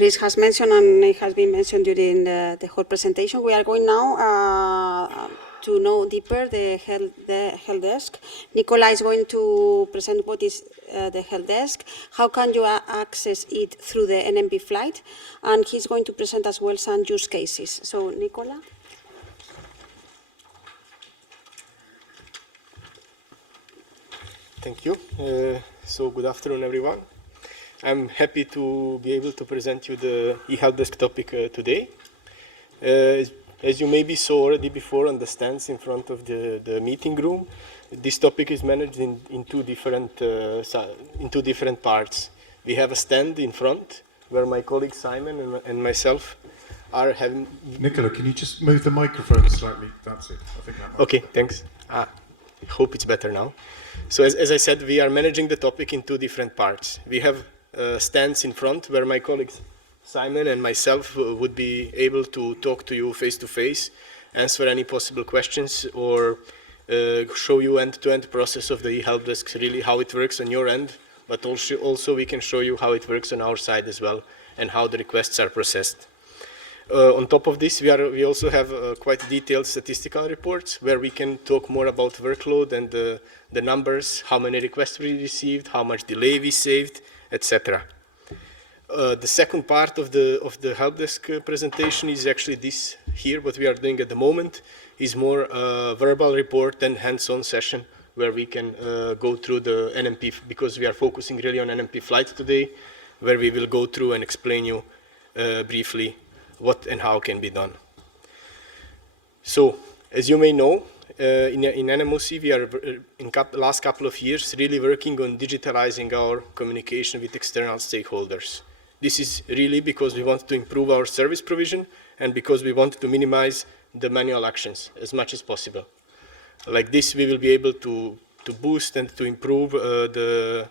Chris has mentioned, and it has been mentioned during the whole presentation, we are going now to know deeper the help desk. Nikola is going to present what is the help desk, how can you access it through the NMP flight, and he's going to present as well some use cases. So, Nikola. Thank you. So good afternoon, everyone. I'm happy to be able to present you the e-Helpdesk topic today. As you maybe saw already before on the stands in front of the meeting room, this topic is managed in two different parts. We have a stand in front where my colleague Sijmen and myself are having... Nikola, can you just move the microphone slightly? That's it. I think that might Okay, thanks. I hope it's better now. So as I said, we are managing the topic in two different parts. We have stands in front where my colleagues Sijmen and myself would be able to talk to you face-to-face, answer any possible questions, or show you end-to-end process of the e-Helpdesk, really how it works on your end, but also we can show you how it works on our side as well, and how the requests are processed. On top of this, we also have quite detailed statistical reports where we can talk more about workload and the numbers, how many requests we received, how much delay we saved, etc. The second part of the helpdesk presentation is actually this here. What we are doing at the moment is more a verbal report and hands-on session where we can go through the NMP, because we are focusing really on NMP flight today, where we will go through and explain you briefly what and how can be done. So, as you may know, in NMOC we are in the last couple of years really working on digitalizing our communication with external stakeholders. This is really because we want to improve our service provision and because we want to minimize the manual actions as much as possible. Like this, we will be able to boost and to improve the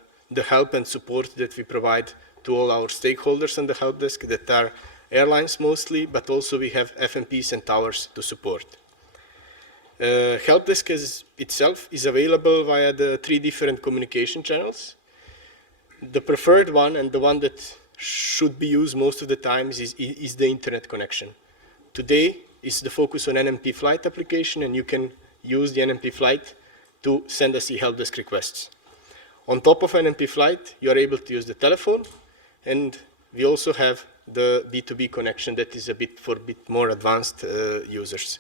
help and support that we provide to all our stakeholders on the helpdesk, that are airlines mostly, but also we have FMPs and towers to support. Helpdesk itself is available via the 3 different communication channels. The preferred one, and the one that should be used most of the times, is the internet connection. Today is the focus on NMP flight application, and you can use the NMP flight to send us e-Helpdesk requests. On top of NMP flight, you are able to use the telephone, and we also have the B2B connection that is for a bit more advanced users.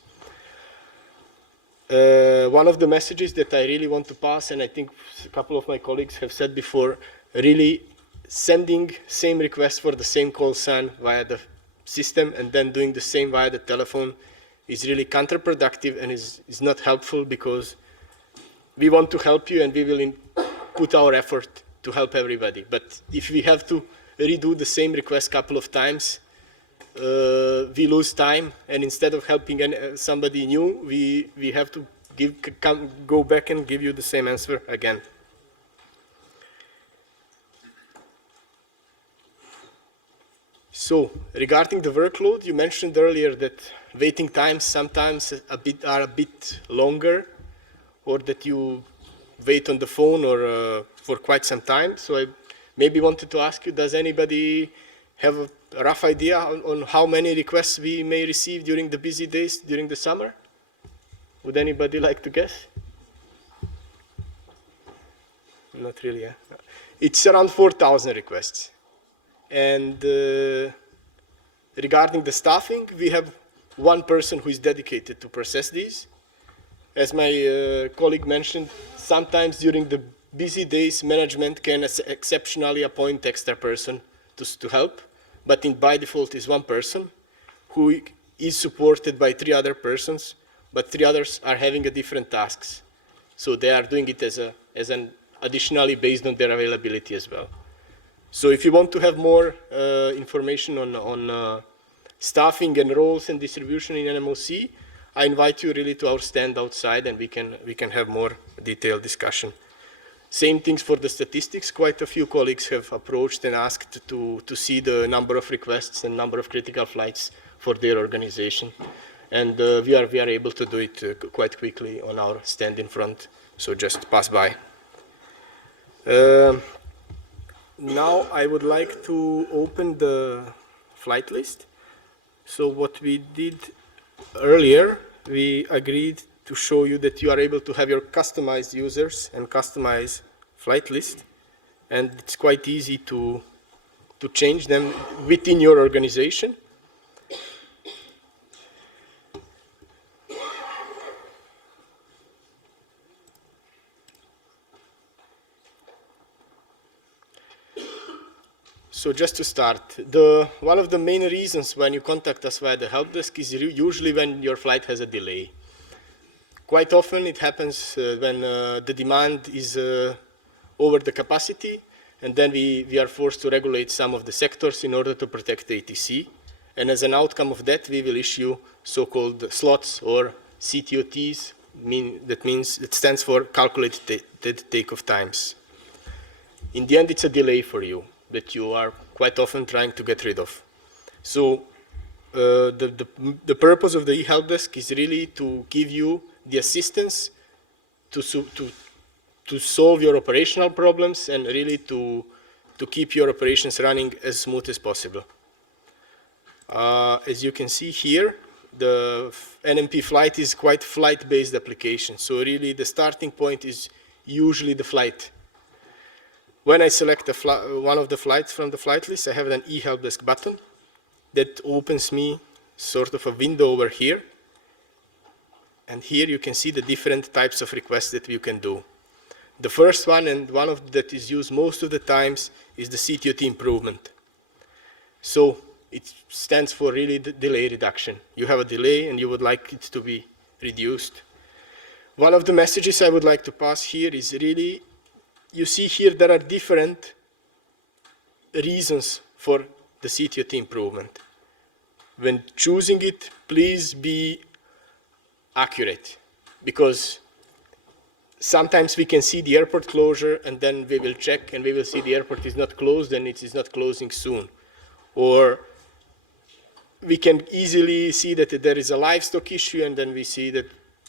One of the messages that I really want to pass, and I think a couple of my colleagues have said before, really sending same request for the same call sign via the system and then doing the same via the telephone is really counterproductive and is not helpful, because we want to help you and we will put our effort to help everybody. But if we have to redo the same request a couple of times, we lose time, and instead of helping somebody new, we have to go back and give you the same answer again. So, regarding the workload, you mentioned earlier that waiting times sometimes are a bit longer, or that you wait on the phone or for quite some time. So I maybe wanted to ask you, does anybody have a rough idea on how many requests we may receive during the busy days during the summer? Would anybody like to guess? Not really, yeah. It's around 4,000 requests. And regarding the staffing, we have one person who is dedicated to process these. As my colleague mentioned, sometimes during the busy days, management can exceptionally appoint extra person to help, but by default is one person who is supported by 3 other persons, but 3 others are having a different tasks. So they are doing it as an additionally based on their availability as well. So if you want to have more information on staffing and roles and distribution in NMOC, I invite you really to our stand outside, and we can have more detailed discussion. Same things for the statistics. Quite a few colleagues have approached and asked to see the number of requests and number of critical flights for their organization. And we are able to do it quite quickly on our stand in front, so just pass by. Now I would like to open the flight list. So what we did earlier, we agreed to show you that you are able to have your customized users and customized flight list. And it's quite easy to change them within your organization. So just to start, one of the main reasons when you contact us via the help desk is usually when your flight has a delay. Quite often it happens when the demand is over the capacity, and then we are forced to regulate some of the sectors in order to protect ATC. And as an outcome of that, we will issue so-called slots or CTOTs, it stands for calculated takeoff times. In the end, it's a delay for you that you are quite often trying to get rid of. So the purpose of the e-help desk is really to give you the assistance to solve your operational problems and really to keep your operations running as smooth as possible. As you can see here, the NMP flight is quite flight-based application. So really the starting point is usually the flight. When I select one of the flights from the flight list, I have an e-Helpdesk button that opens me sort of a window over here. And here you can see the different types of requests that you can do. The first one, and one of that is used most of the times, is the CTOT improvement. So it stands for really the delay reduction. You have a delay and you would like it to be reduced. One of the messages I would like to pass here is really, you see here there are different reasons for the CTOT improvement. When choosing it, please be accurate, because sometimes we can see the airport closure and then we will check and we will see the airport is not closed and it is not closing soon. Or we can easily see that there is a livestock issue and then we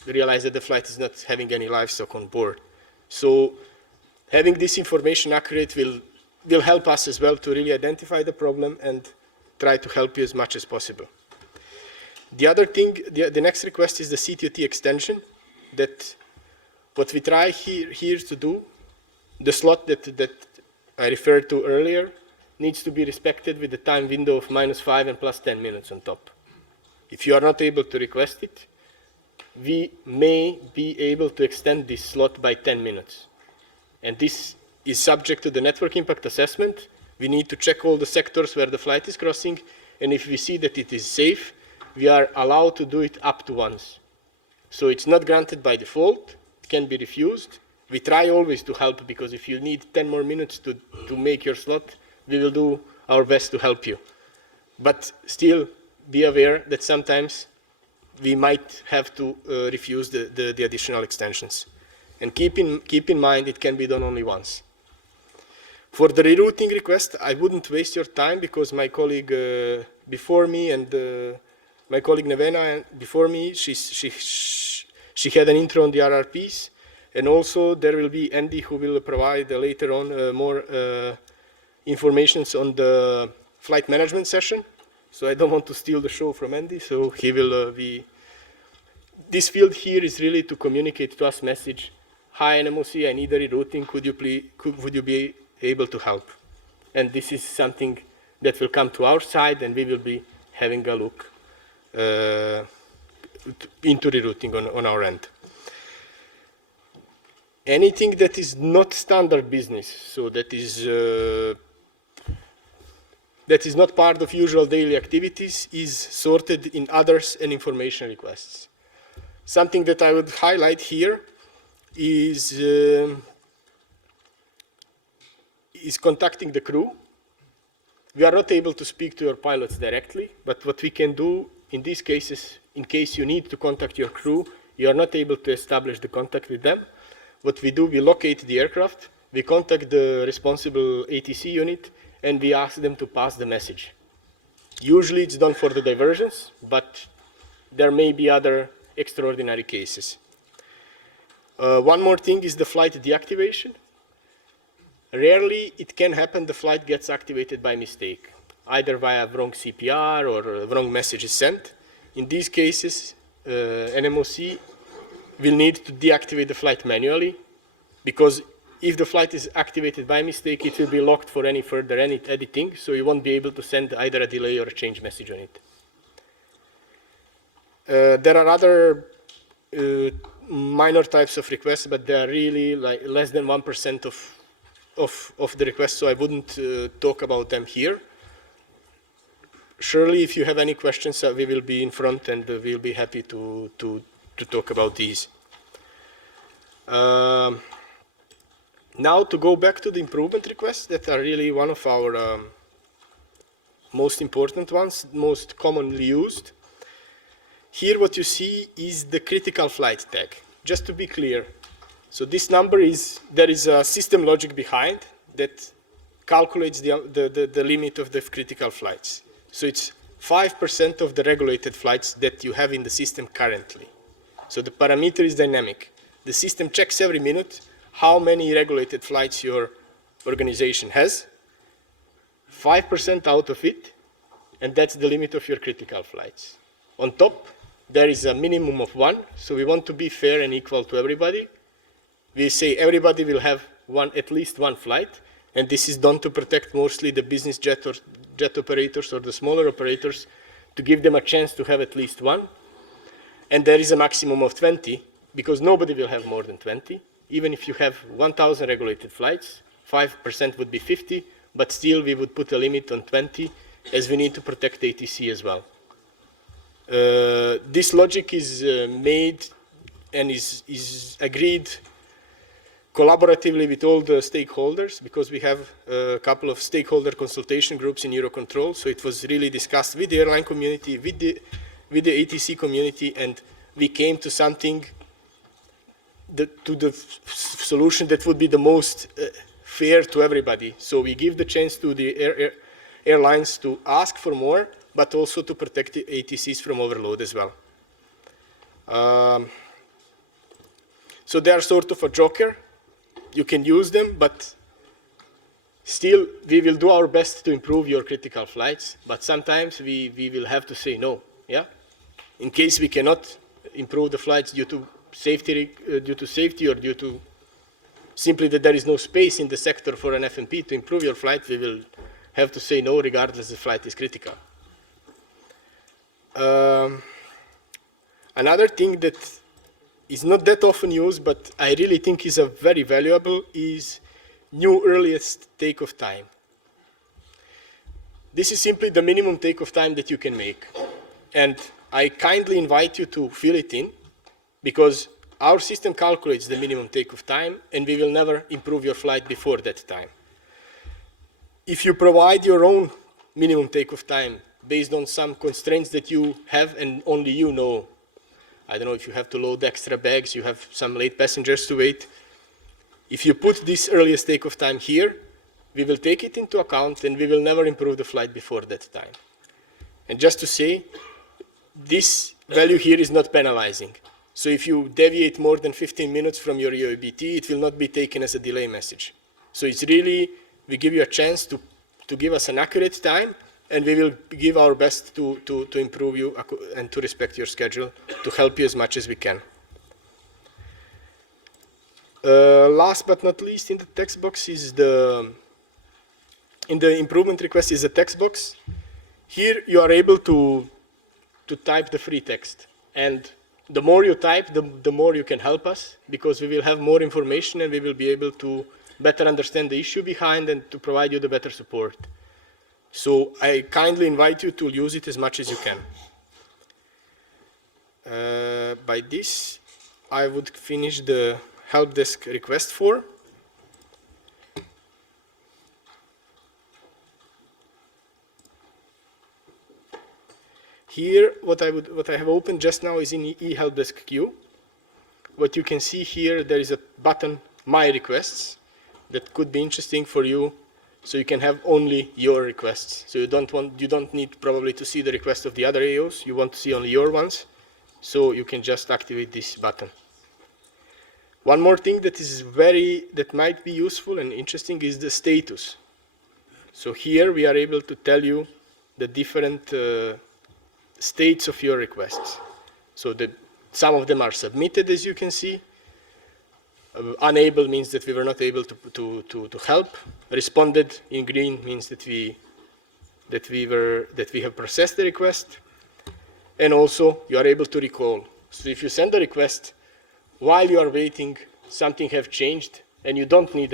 realize that the flight is not having any livestock on board. So having this information accurate will help us as well to really identify the problem and try to help you as much as possible. The other thing, the next request is the CTOT extension. That what we try here to do, the slot that I referred to earlier needs to be respected with the time window of -5 and +10 minutes on top. If you are not able to request it, we may be able to extend this slot by 10 minutes. And this is subject to the network impact assessment. We need to check all the sectors where the flight is crossing, and if we see that it is safe, we are allowed to do it up to once. So it's not granted by default, it can be refused. We try always to help, because if you need 10 more minutes to make your slot, we will do our best to help you. But still, be aware that sometimes we might have to refuse the additional extensions. And keep in mind, it can be done only once. For the rerouting request, I wouldn't waste your time, because my colleague before me and my colleague Nevena before me, she had an intro on the RRPs, and also there will be Andy who will provide later on more information on the flight management session. So I don't want to steal the show from Andy, so he will be. This field here is really to communicate to us message, hi NMOC, I need a rerouting, would you be able to help? And this is something that will come to our side, and we will be having a look into rerouting on our end. Anything that is not standard business, so that is not part of usual daily activities, is sorted in others and information requests. Something that I would highlight here is contacting the crew. We are not able to speak to your pilots directly, but what we can do in these cases, in case you need to contact your crew, you are not able to establish the contact with them. What we do, we locate the aircraft, we contact the responsible ATC unit, and we ask them to pass the message. Usually it's done for the diversions, but there may be other extraordinary cases. One more thing is the flight deactivation. Rarely it can happen the flight gets activated by mistake. either via wrong CPR or wrong message is sent. In these cases, NMOC will need to deactivate the flight manually, because if the flight is activated by mistake, it will be locked for any further editing, so you won't be able to send either a delay or a change message on it. There are other minor types of requests, but they are really like less than 1% of the requests, so I wouldn't talk about them here. Surely, if you have any questions, we will be in front and we'll be happy to talk about these. Now to go back to the improvement requests that are really one of our most important ones, most commonly used. Here what you see is the critical flight tag. Just to be clear, so this number is, there is a system logic behind that calculates the limit of the critical flights. So it's 5% of the regulated flights that you have in the system currently. So the parameter is dynamic. The system checks every minute how many regulated flights your organization has, 5% out of it, and that's the limit of your critical flights. On top, there is a minimum of 1, so we want to be fair and equal to everybody. We say everybody will have at least one flight, and this is done to protect mostly the business jet operators or the smaller operators, to give them a chance to have at least one. And there is a maximum of 20, because nobody will have more than 20. Even if you have 1,000 regulated flights, 5% would be 50, but still we would put a limit on 20, as we need to protect ATC as well. This logic is made and is agreed collaboratively with all the stakeholders, because we have a couple of stakeholder consultation groups in EUROCONTROL, so it was really discussed with the airline community, with the ATC community, and we came to something, to the solution that would be the most fair to everybody. So we give the chance to the airlines to ask for more, but also to protect the ATCs from overload as well. So they are sort of a joker. You can use them, but still we will do our best to improve your critical flights, but sometimes we will have to say no, yeah? In case we cannot improve the flights due to safety or due to simply that there is no space in the sector for an FMP to improve your flight, we will have to say no regardless the flight is critical. Another thing that is not that often used, but I really think is a very valuable, is new earliest takeoff time. This is simply the minimum takeoff time that you can make. And I kindly invite you to fill it in, because our system calculates the minimum takeoff time, and we will never improve your flight before that time. If you provide your own minimum takeoff time based on some constraints that you have and only you know, I don't know, if you have to load extra bags, you have some late passengers to wait. If you put this earliest takeoff time here, we will take it into account and we will never improve the flight before that time. And just to say, this value here is not penalizing. So if you deviate more than 15 minutes from your EOBT, it will not be taken as a delay message. So it's really, we give you a chance to give us an accurate time, and we will give our best to improve you and to respect your schedule, to help you as much as we can. Last but not least, in the text box is in the improvement request is a text box. Here you are able to type the free text. And the more you type, the more you can help us, because we will have more information and we will be able to better understand the issue behind and to provide you the better support. So I kindly invite you to use it as much as you can. By this, I would finish the help desk request form. Here, what I have opened just now is in e-Helpdesk queue. What you can see here, there is a button, My Requests, that could be interesting for you. So you can have only your requests. So you don't need probably to see the request of the other AOs. You want to see only your ones. So you can just activate this button. One more thing that might be useful and interesting is the status. So here we are able to tell you the different states of your requests. So some of them are submitted, as you can see. Unable means that we were not able to help. Responded in green means that we have processed the request. And also you are able to recall. So if you send a request, while you are waiting, something have changed, and you don't need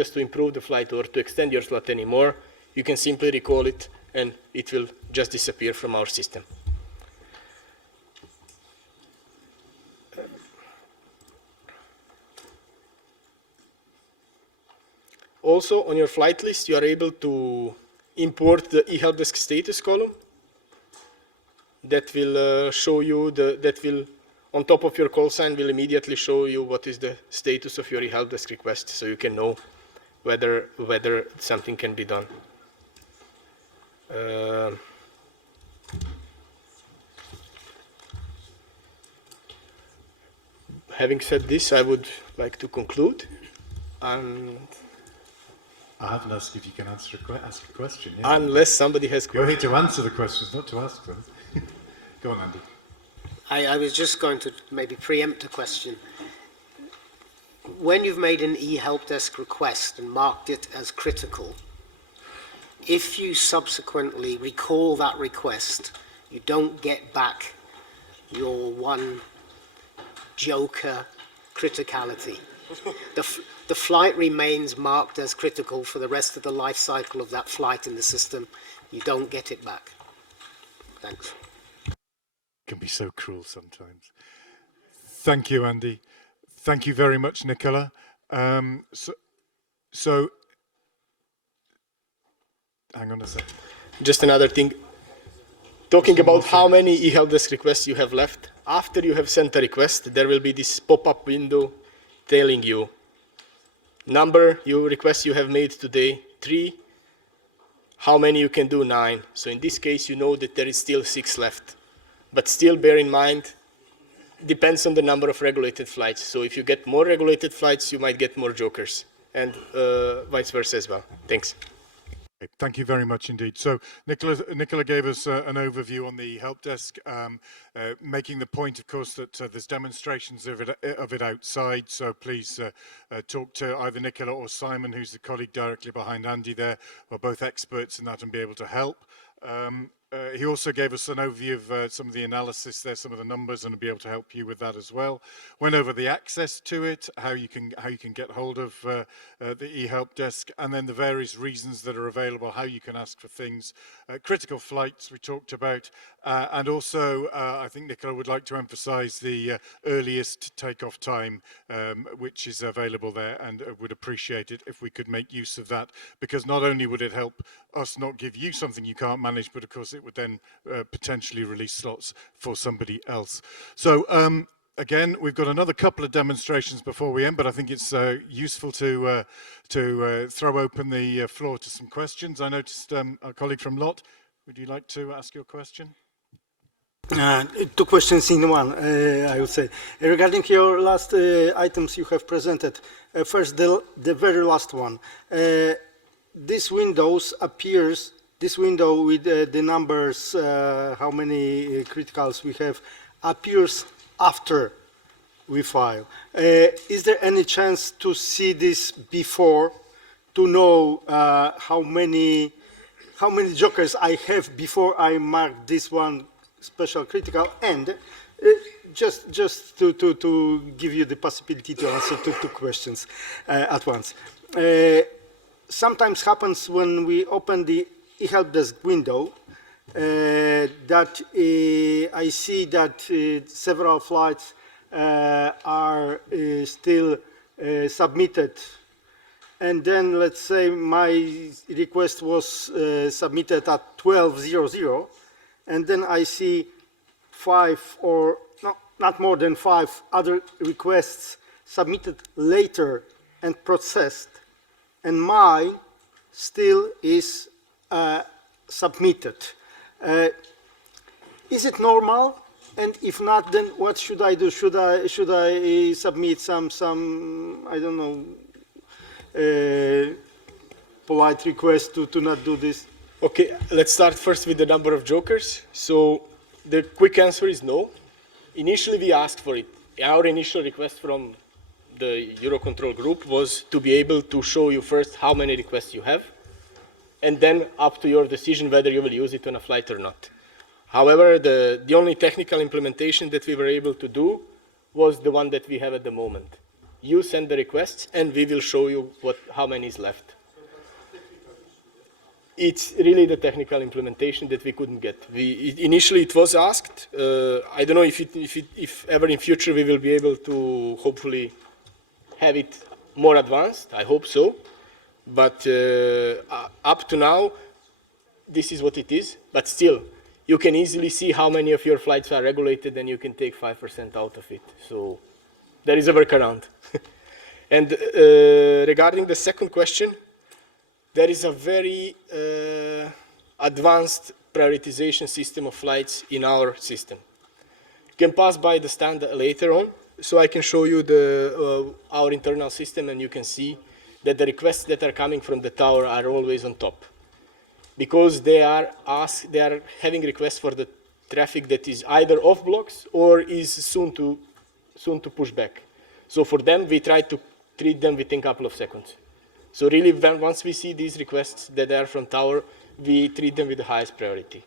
us to improve the flight or to extend your slot anymore. You can simply recall it, and it will just disappear from our system. Also, on your flight list, you are able to import the e-Helpdesk status column. That will show you on top of your call sign, will immediately show you what is the status of your e-Helpdesk request, so you can know whether something can be done. Having said this, I would like to conclude. And I haven't asked if you can ask a question. Yeah. Unless somebody has You're questions. here to answer the questions, not to ask them. Go on, Andy. I was just going to maybe preempt a question. When you've made an e-Helpdesk request and marked it as critical, if you subsequently recall that request, you don't get back your one joker criticality. The flight remains marked as critical for the rest of the life cycle of that flight in the system. You don't get it back. Thanks. Can be so cruel sometimes. Thank you, Andy. Thank you very much, Nikola. So, hang on a second. Just another thing. Talking about how many e-Helpdesk requests you have left. After you have sent a request, there will be this pop-up window telling you number requests you have made today, 3. How many you can do, 9. So in this case, you know that there is still 6 left. But still bear in mind, depends on the number of regulated flights. So if you get more regulated flights, you might get more jokers, and vice versa as well. Thanks. Thank you very much indeed. So Nikola gave us an overview on the help desk, making the point, of course, that there's demonstrations of it outside. So please talk to either Nikola or Sijmen, who's the colleague directly behind Andy there, who are both experts in that and be able to help. He also gave us an overview of some of the analysis there, some of the numbers, and will be able to help you with that as well. Went over the access to it, how you can get hold of the e-help desk, and then the various reasons that are available, how you can ask for things. Critical flights we talked about, and also I think Nikola would like to emphasize the earliest takeoff time, which is available there, and would appreciate it if we could make use of that, because not only would it help us not give you something you can't manage, but of course it would then potentially release slots for somebody else. So again, we've got another couple of demonstrations before we end, but I think it's useful to throw open the floor to some questions. I noticed a colleague from LOT. Would you like to ask your question? 2 questions in one, I would say. Regarding your last items you have presented, first the very last one. This window with the numbers, how many criticals we have, appears after we file. Is there any chance to see this before, to know how many jokers I have before I mark this one special critical? And just to give you the possibility to answer two questions at once. Sometimes happens when we open the e-Helpdesk window that I see that several flights are still submitted, and then let's say my request was submitted at 12:00, and then I see 5 or not more than 5 other requests submitted later and processed, and mine still is submitted. Is it normal? And if not, then what should I do? Should I submit some I don't know, polite request to not do this? Okay, let's start first with the number of jokers. So the quick answer is no. Initially, we asked for it. Our initial request from the EUROCONTROL group was to be able to show you first how many requests you have, and then up to your decision whether you will use it on a flight or not. However, the only technical implementation that we were able to do was the one that we have at the moment. You send the requests, and we will show you how many is left. It's really the technical implementation that we couldn't get. Initially, it was asked. I don't know if ever in future we will be able to hopefully have it more advanced. I hope so. But up to now, this is what it is. But still, you can easily see how many of your flights are regulated, and you can take 5% out of it. So there is a workaround. And regarding the second question, there is a very advanced prioritization system of flights in our system. You can pass by the stand later on, so I can show you our internal system, and you can see that the requests that are coming from the tower are always on top, because they are having requests for the traffic that is either off blocks or is soon to push back. So for them, we try to treat them within a couple of seconds. So really, once we see these requests that are from tower, we treat them with the highest priority.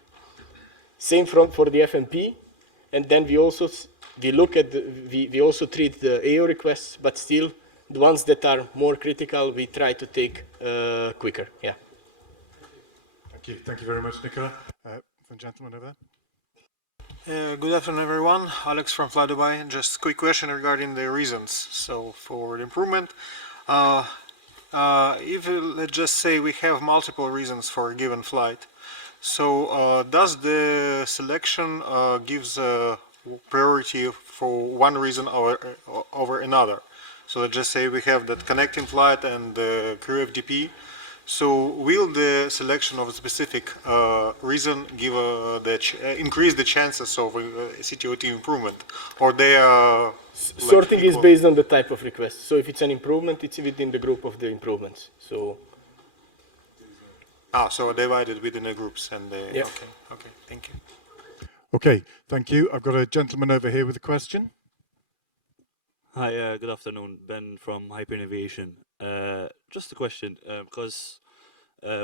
Same for the FMP, and then we also treat the AO requests, but still the ones that are more critical, we try to take quicker. Yeah. Thank you very much, Nikola. The gentleman over there. Good afternoon, everyone. Alex from Fly Dubai. Just a quick question regarding the reasons. So for the improvement, if let's just say we have multiple reasons for a given flight, so does the selection gives priority for one reason over another? So let's just say we have that connecting flight and the crew FDP. So will the selection of a specific reason give increase the chances of CTOT improvement, or they are sorting is based on the type of request. So if it's an improvement, it's within the group of the improvements. So so divided within the groups, and yeah. Okay, thank you. Okay, thank you. I've got a gentleman over here with a question. Hi, good afternoon. Ben from Hyperion Aviation. Just a question, because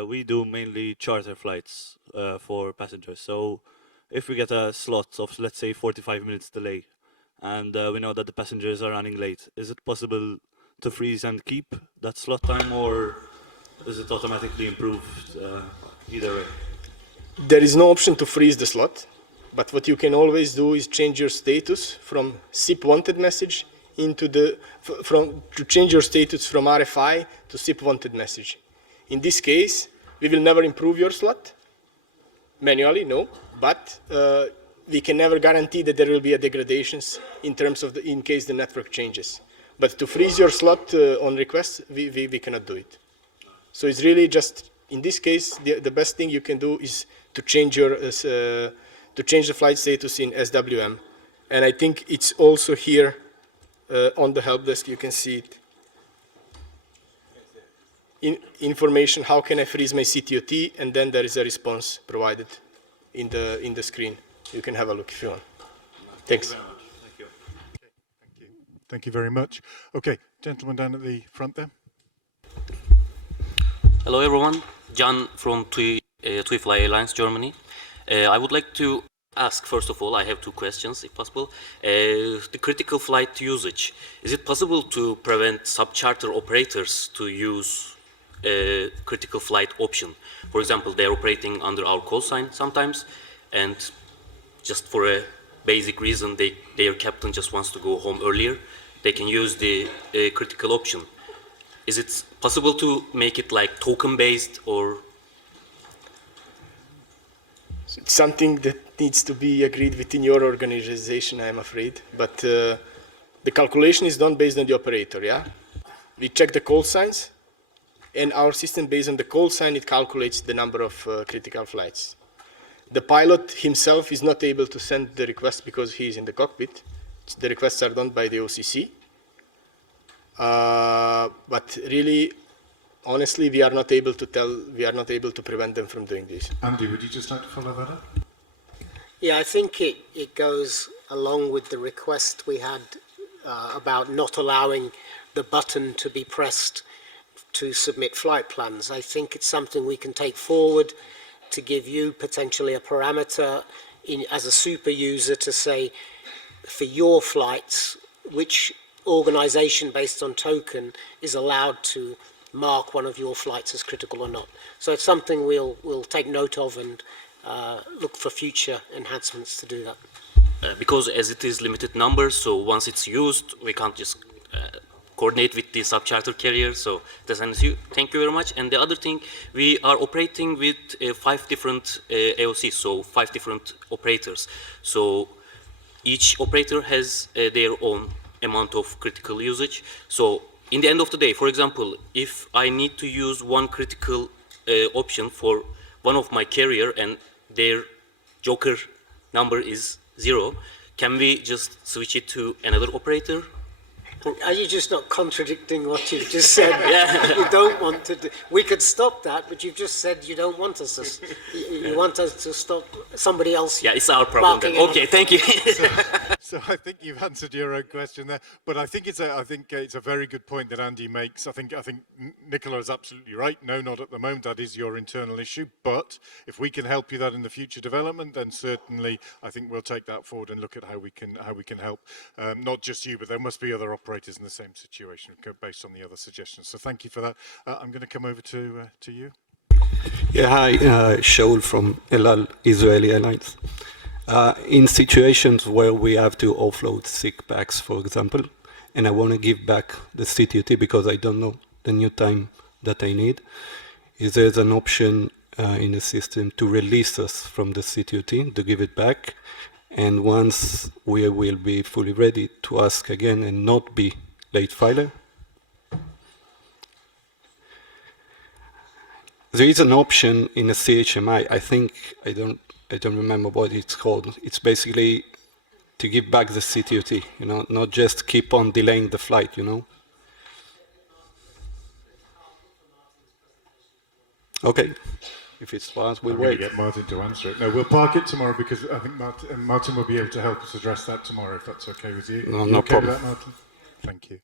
we do mainly charter flights for passengers. So if we get a slot of, let's say, 45 minutes delay, and we know that the passengers are running late, is it possible to freeze and keep that slot time, or is it automatically improved either way? There is no option to freeze the slot, but what you can always do is change your status from SIP wanted message to change your status from RFI to SIP wanted message. In this case, we will never improve your slot manually, no, but we can never guarantee that there will be a degradations in terms of in case the network changes. But to freeze your slot on request, we cannot do it. So it's really just, in this case, the best thing you can do is to change the flight status in SWM. And I think it's also here on the help desk, you can see it. Information, how can I freeze my CTOT, and then there is a response provided in the screen. You can have a look if you want. Thanks. Thank you. Thank you very much. Okay, gentleman down at the front there. Hello everyone, John from TUI Fly Airlines, Germany. I would like to ask, first of all, I have two questions, if possible. The critical flight usage, is it possible to prevent sub-charter operators to use a critical flight option? For example, they're operating under our call sign sometimes, and just for a basic reason, their captain just wants to go home earlier, they can use the critical option. Is it possible to make it like token-based, or? It's something that needs to be agreed within your organization, I'm afraid. But the calculation is done based on the operator, yeah? We check the call signs, and our system, based on the call sign, it calculates the number of critical flights. The pilot himself is not able to send the request because he is in the cockpit. The requests are done by the OCC. But really, honestly, we are not able to prevent them from doing this. Andy, would you just like to follow that up? Yeah, I think it goes along with the request we had about not allowing the button to be pressed to submit flight plans. I think it's something we can take forward to give you potentially a parameter as a super user to say, for your flights, which organization based on token is allowed to mark one of your flights as critical or not. So it's something we'll take note of and look for future enhancements to do that. Because as it is limited numbers, so once it's used, we can't just coordinate with the sub-charter carrier, so that's an issue. Thank you very much. And the other thing, we are operating with 5 different AOCs, so 5 different operators. So each operator has their own amount of critical usage. So in the end of the day, for example, if I need to use one critical option for one of my carrier and their joker number is 0, can we just switch it to another operator? Are you just not contradicting what you've just said? Yeah. You don't want to do, we could stop that, but you've just said you don't want us to, you want us to stop somebody else. Yeah, it's our problem then. Okay, thank you. So I think you've answered your own question there, but I think it's a very good point that Andy makes. I think Nikola is absolutely right. No, not at the moment. That is your internal issue. But if we can help you that in the future development, then certainly I think we'll take that forward and look at how we can help. Not just you, but there must be other operators in the same situation based on the other suggestions. So thank you for that. I'm going to come over to you. Yeah, hi, Shaul from El Al Israeli Airlines. In situations where we have to offload sick bags, for example, and I want to give back the CTUT because I don't know the new time that I need, is there an option in the system to release us from the CTUT, to give it back, and once we will be fully ready to ask again and not be late filer? There is an option in a CHMI, I think, I don't remember what it's called. It's basically to give back the CTUT, not just keep on delaying the flight, Okay, if it's fast, we'll wait. Get Martin to answer it. No, we'll park it tomorrow because I think Martin will be able to help us address that tomorrow, if that's okay with you. No okay problem. With that, Martin? Thank you.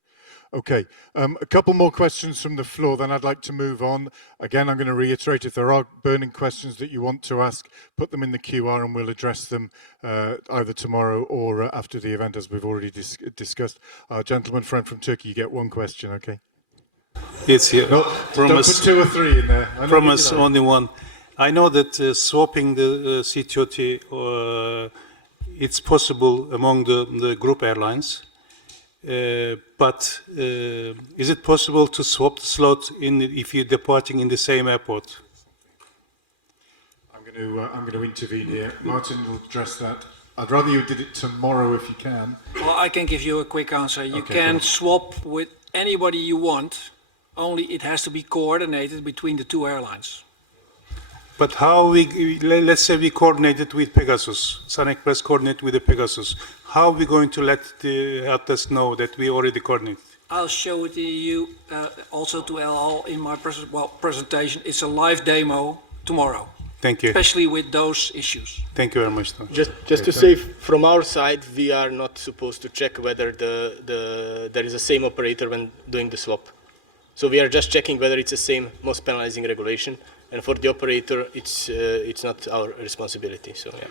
Okay, a couple more questions from the floor, then I'd like to move on. Again, I'm going to reiterate, if there are burning questions that you want to ask, put them in the QR and we'll address them either tomorrow or after the event, as we've already discussed. Our gentleman friend from Turkey, you get one question, okay? Yes, here. No, don't put 2 or 3 in there. Promise only one. I know that swapping the CTOT, it's possible among the group airlines. But is it possible to swap the slot if you're departing in the same airport? I'm going to intervene here. Martin will address that. I'd rather you did it tomorrow if you can. Well, I can give you a quick answer. You can swap with anybody you want, only it has to be coordinated between the 2 airlines. But how let's say we coordinated with Pegasus, Sun Express coordinated with the Pegasus. How are we going to let the helpdesk know that we already coordinated? I'll show it to you also to LL in my presentation. It's a live demo tomorrow. Thank you. Especially with those issues. Thank you very much. Just to say, from our side, we are not supposed to check whether there is the same operator when doing the swap. So we are just checking whether it's the same most penalizing regulation. And for the operator, it's not our responsibility. So yeah.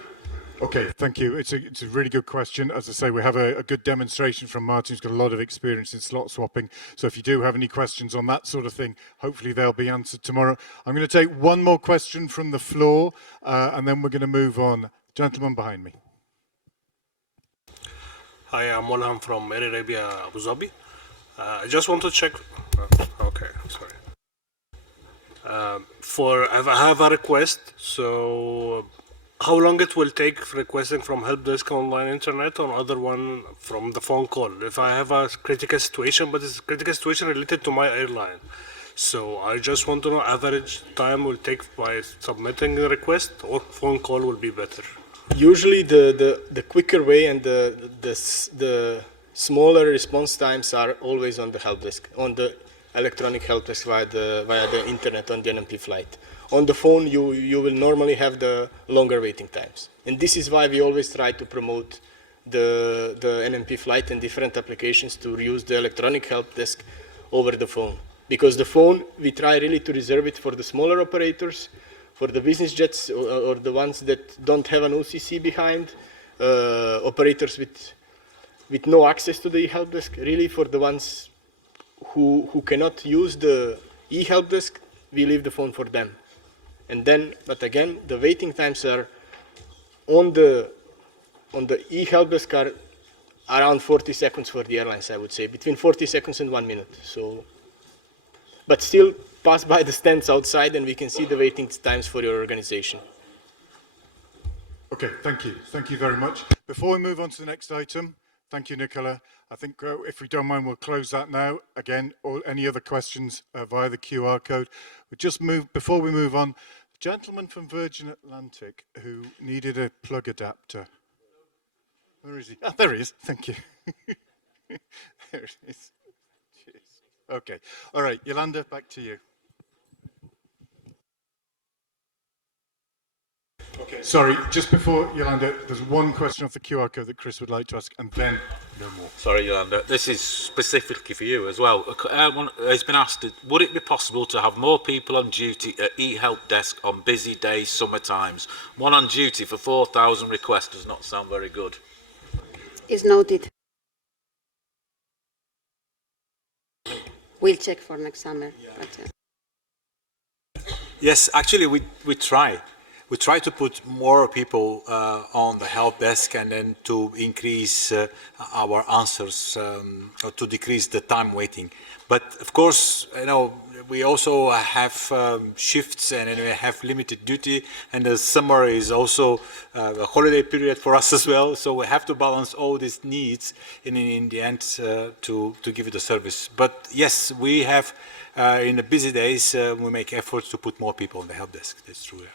Okay, thank you. It's a really good question. As I say, we have a good demonstration from Martin, who's got a lot of experience in slot swapping. So if you do have any questions on that sort of thing, hopefully they'll be answered tomorrow. I'm going to take one more question from the floor, and then we're going to move on. Gentleman behind me. Hi, I'm Molham from Air Arabia, Abu Dhabi. I just want to check. Okay, sorry. I have a request. So, how long it will take requesting from helpdesk online internet or other one from the phone call? If I have a critical situation, but it's a critical situation related to my airline. So I just want to know average time will take by submitting a request, or phone call will be better. Usually the quicker way and the smaller response times are always on the helpdesk, on the electronic help desk via the internet on the NMP flight. On the phone, you will normally have the longer waiting times. And this is why we always try to promote the NMP flight and different applications to use the electronic help desk over the phone. Because the phone, we try really to reserve it for the smaller operators, for the business jets or the ones that don't have an OCC behind, operators with no access to the e-help desk, really for the ones who cannot use the e-help desk, we leave the phone for them. And then, but again, the waiting times are on the e-help desk are around 40 seconds for the airlines, I would say, between 40 seconds and 1 minute. So, but still pass by the stands outside and we can see the waiting times for your organization. Okay, thank you. Thank you very much. Before we move on to the next item, thank you, Nikola. I think if we don't mind, we'll close that now. Again, or any other questions via the QR code. We just move, before we move on, the gentleman from Virgin Atlantic who needed a plug adapter. Where is he? Ah, there he is. Thank you. There it is. Cheers. Okay. All right, Yolanda, back to you. Okay, sorry, just before Yolanda, there's one question off the QR code that Chris would like to ask, and then no more. Sorry, Yolanda, this is specifically for you as well. It's been asked, would it be possible to have more people on duty at e-Helpdesk on busy days, summer times? One on duty for 4,000 requests does not sound very good. Is noted. We'll check for next summer. But, Yes, actually, we try. We try to put more people on the help desk and then to increase our answers or to decrease the time waiting. But of course, you know, we also have shifts and we have limited duty, and the summer is also a holiday period for us as well. So we have to balance all these needs in the end to give it a service. But yes, we have in the busy days we make efforts to put more people on the help desk. That's true. Yeah.